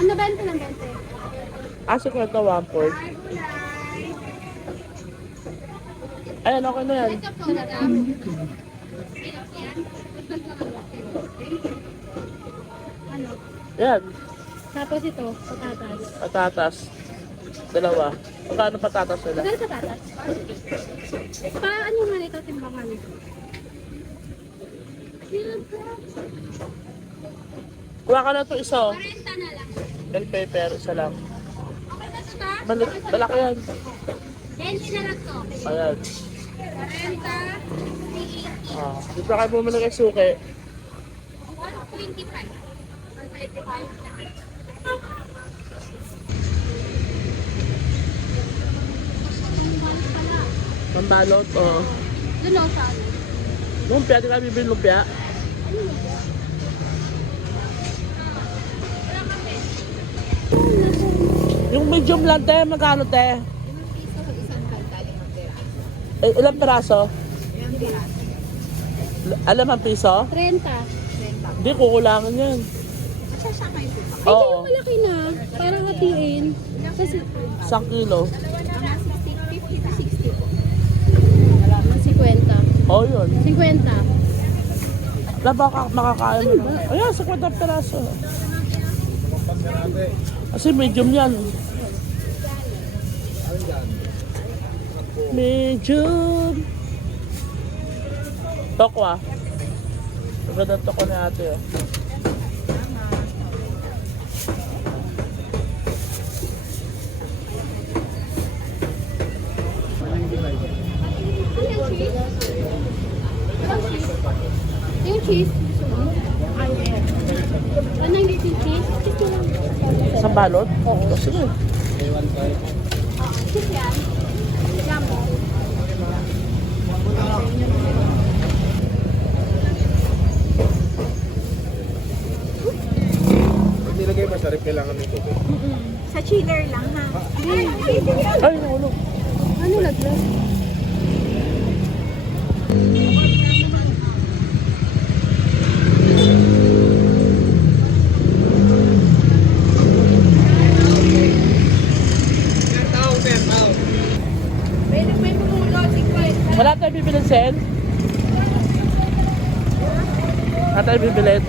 Ano, 20 lang, 20. Aso ko ito, 1-4. Ayan, okay na yan. Ito po, madam. Ano? Yan, Tapos ito, patatas. patatas. Dalawa. Magkano patatas nila? Magkano patatas? Ano nga nito, timbangan? Kuha ka na ito isa, oh. 40 na lang. Bell pepper, isa lang. Okay na ito, ta? Malaki yan. 20 na lang to. Ayan. 40, Ah, dito kayo bumili kay Suki. 125. 125. Pambalot, oh. Doon sa ano? Lumpia, di ka bibili lumpia? Yung medium lang, te. Magkano, te? Ilang piraso? Alam ang piso? 30. Hindi, kukulangan yan. Ay, Oo, malaki na. Parang hatiin. Kasi, 1 kilo. 50 to 60 po. 50. Oo, yun. 50. Wala ba makakaya mo? Ayan, 50 piraso. Kasi medium yan. Medium. Tokwa. Maganda toko ni ate, oh. Yung cheese. Ay, yeah. Ano yung little cheese? Cheese lang. Isang balot? Oo. Sige. Cheese yan. Jamo. Pag nilagay mo sa rep, kailangan may tubig. Sa chiller lang, ha? Ay, naulog. Ano laglag? Wala tayo bibilin, Sen? Wala tayo bibilin.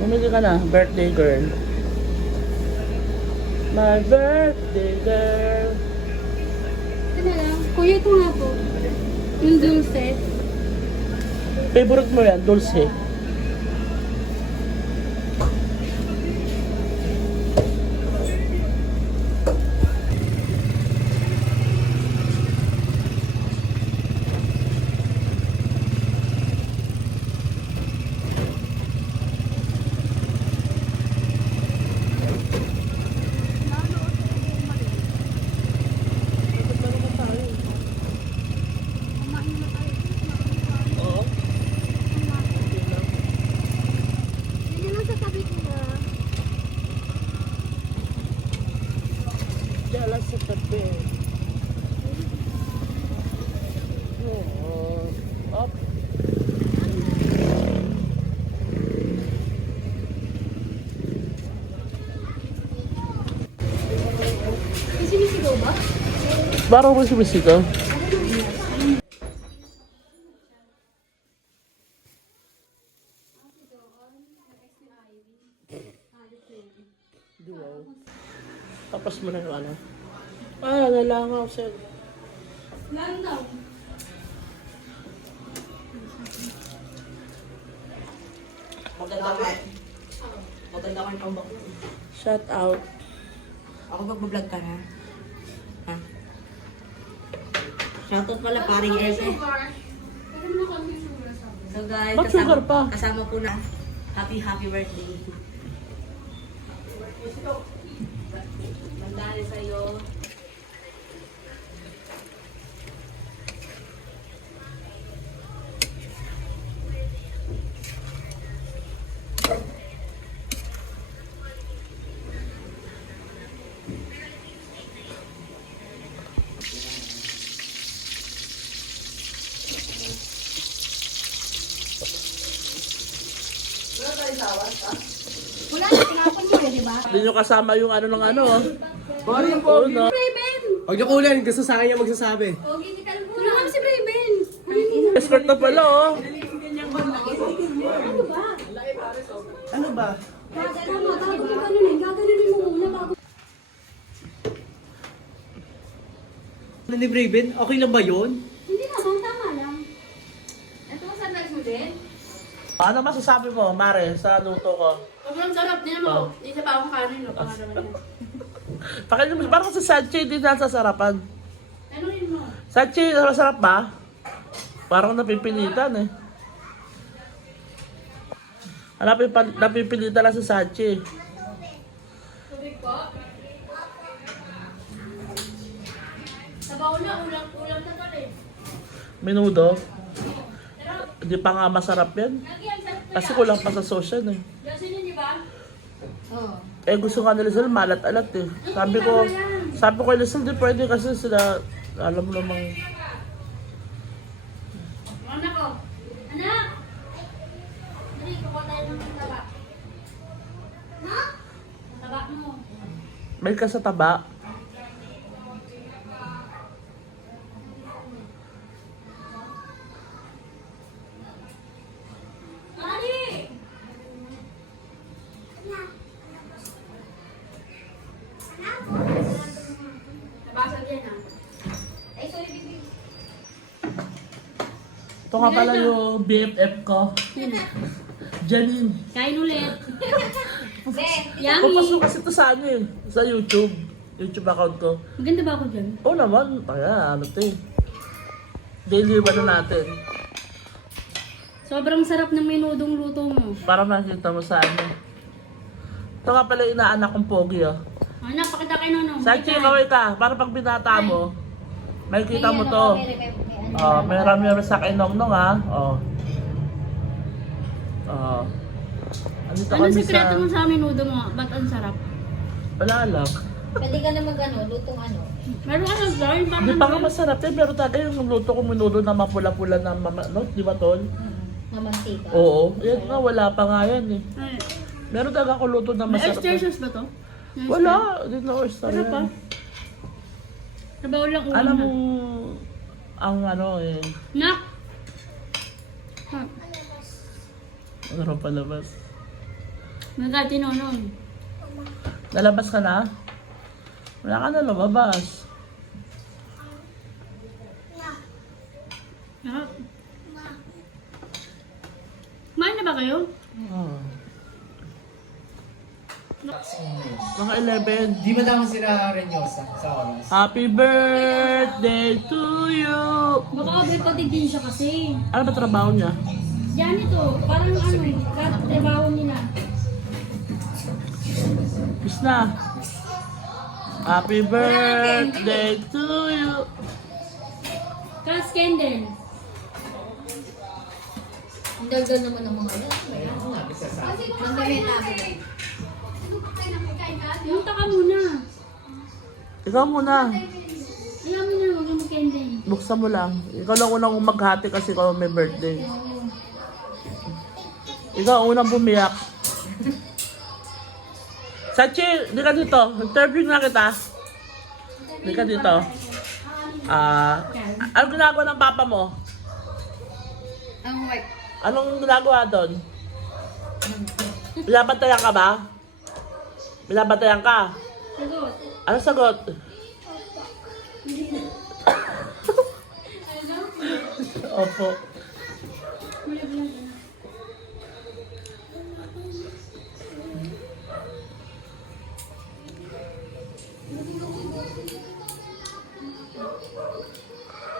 Bumili ka na, birthday girl. My birthday girl. Ito na lang. Kuya, ito nga po. Yung dulce. Favorite mo yan, dulce. Oo. Yan lang sa tabi ko na. Diyan lang sa tabi. Oo. Up. May sinisigaw ba? Parang ko si Bisito. Wow. Tapos mo na yung ano. Ah, nalangaw siya. Landaw. Maganda ka. Maganda ka ng tombak. Shout out. Ako mag-vlog ka na. Ha? Shoutout pala paring Eze. So guys, Ba't sugar pa? kasama po na happy birthday. Mandali sa'yo. Wala na, tinapon ko eh, di ba? Hindi nyo kasama yung ano ng ano. Ano yung Oo, no? Raven! Huwag niyo kulan, gusto sa akin yung magsasabi. Tulungan mo si Raven! Escort na pala, oh. Ano ba? Ano ba? Gaganunin mo muna bago. Ano ni Braven? Okay lang ba yun? Hindi naman, tama lang. Ito mo sandals mo din? Ano masasabi mo, Mare, sa luto ko? Sobrang sarap din mo. Hindi sa pa akong kanin, no? Pangalaman yan. Pakinig, parang sa Sachi, hindi na sasarapan. Ano rin mo? Sachi, masarap ba? Parang napipilitan eh. Napipilitan lang sa Sachi. Tubig po? Sabaw na, ulam na to eh. Menudo. Hindi pa nga masarap yan. Lagi ang sarap ko Kasi kulang pa sa social eh. Gasin yun, di ba? Oo. Eh gusto nga nila sila malat-alat eh. Sabi ko Lizelle, di pwede kasi sila, alam mo namang, Anak ko. Anak! Dali, kukuha tayo ng taba. Ha? Taba mo. may ka sa taba. Dali! Nabasag yan ah. Ay, sorry, baby. Ito nga pala yung BFF ko. Janine. Kain ulit. Papasok kasi ito sa ano eh. Sa YouTube. YouTube account ko. Maganda ba ako dyan? Oo naman. Kaya ano ito eh. Daily ba na natin? Sobrang sarap ng menudong luto mo. Para makita mo sa ano. Ito nga pala yung inaanak kong pogi ah. Anak, pakita kayo nung. Sachi, kaway ka. Para pag binata mo, makikita mo to. May rami sa kinongnong ha. Andito Anong kami sekreto mo sa menudo mo? Ba't ang sarap? Wala lang. Pwede ka na lutong ano. Meron ka ng garn, Hindi pa nga masarap eh. Pero talaga yung luto ko menudo na mapula-pula na no? Di ba tol? Mamantika. Oo. Yan nga, wala pa nga yan eh. Ay, Meron talaga ako luto na may masarap. oyster sauce ba to? May oyster? Wala. Hindi na oyster Ano pa? yan. Sabaw lang ulam Alam na. mo, ang ano eh. Nak! Ha, Ano palabas? magati nonon. Nalabas ka na? Wala ka na lumabas. Nak. Kumain na ba kayo? Oh. Mga 11. Di ba tama sila Renyosa sa oras? Happy birthday to you! Baka abay din siya kasi. Ano ba trabaho niya? Yan ito, parang ano, trabaho nila. Bis na. Happy birthday to you! Kas Kendall. Ang dagdag naman ng mga yan. Ang dami natin. Punta ka muna. Ikaw muna. Alam mo na, huwag mo Kendall. Buksan mo lang. Ikaw lang unang maghati kasi ikaw may birthday. Ikaw ang unang bumiyak. Sachi, di ka dito. Interview na kita. Di ka dito. Anong ginagawa ng papa mo? Ang work. Anong ginagawa doon? Binabantayan ka ba? Binabantayan ka? Sagot. Ano sagot? Opo.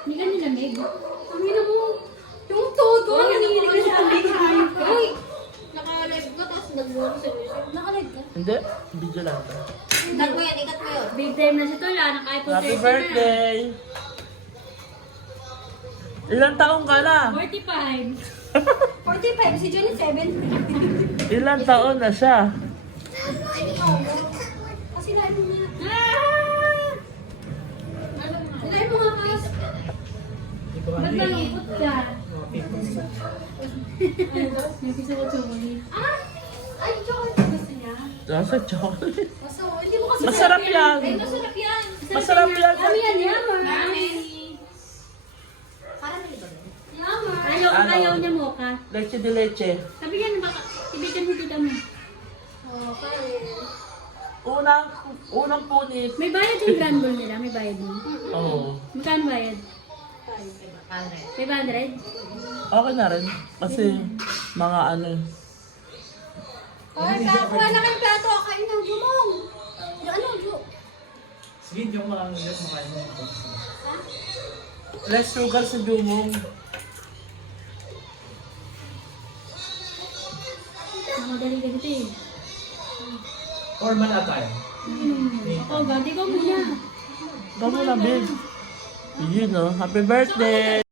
Hindi ka nilamig. Ang ina mo. Yung todo. Ang ina ka sa lamig. Uy! Naka-live ka tapos nag-work sa Nakalive ka? Hindi. Video lang. Ikat mo yan, ikat mo yun. Big time na si Tola. Naka-iPhone 13 Happy na. birthday! Ilang taong ka na? 45. 45, si June 7. Ilang taon na siya? Kasi lahat mo nga. Ah! Sinabi mo nga Kas. Ba't malungkot ka? Nagkisuot-suot. Ah! Ay, chocolate gusto niya. Nasa chocolate. So, hindi mo kasi Masarap yan. Ay, masarap yan. Masarap yan. Kami yan, yammer. Parang may iba din. Yammer. Ano? Ayaw niya mocha. Leche de leche. Sabi yan, baka ibigan mo dito mo. Oh, parang Unang punit. May bayad yung grand bowl nila, may bayad mo. Oo. Magkano bayad? 500. 500? Okay na rin. Kasi mga ano. Ay, kuha na kayong plato. Kain ng jumong. Yung ano, Sige, hindi ako makain mo. Less sugar sa jumong. Madali ka dito eh. Or man at time. Ako, gati ko muna. Gamo na, babe. Yun, no? Happy birthday!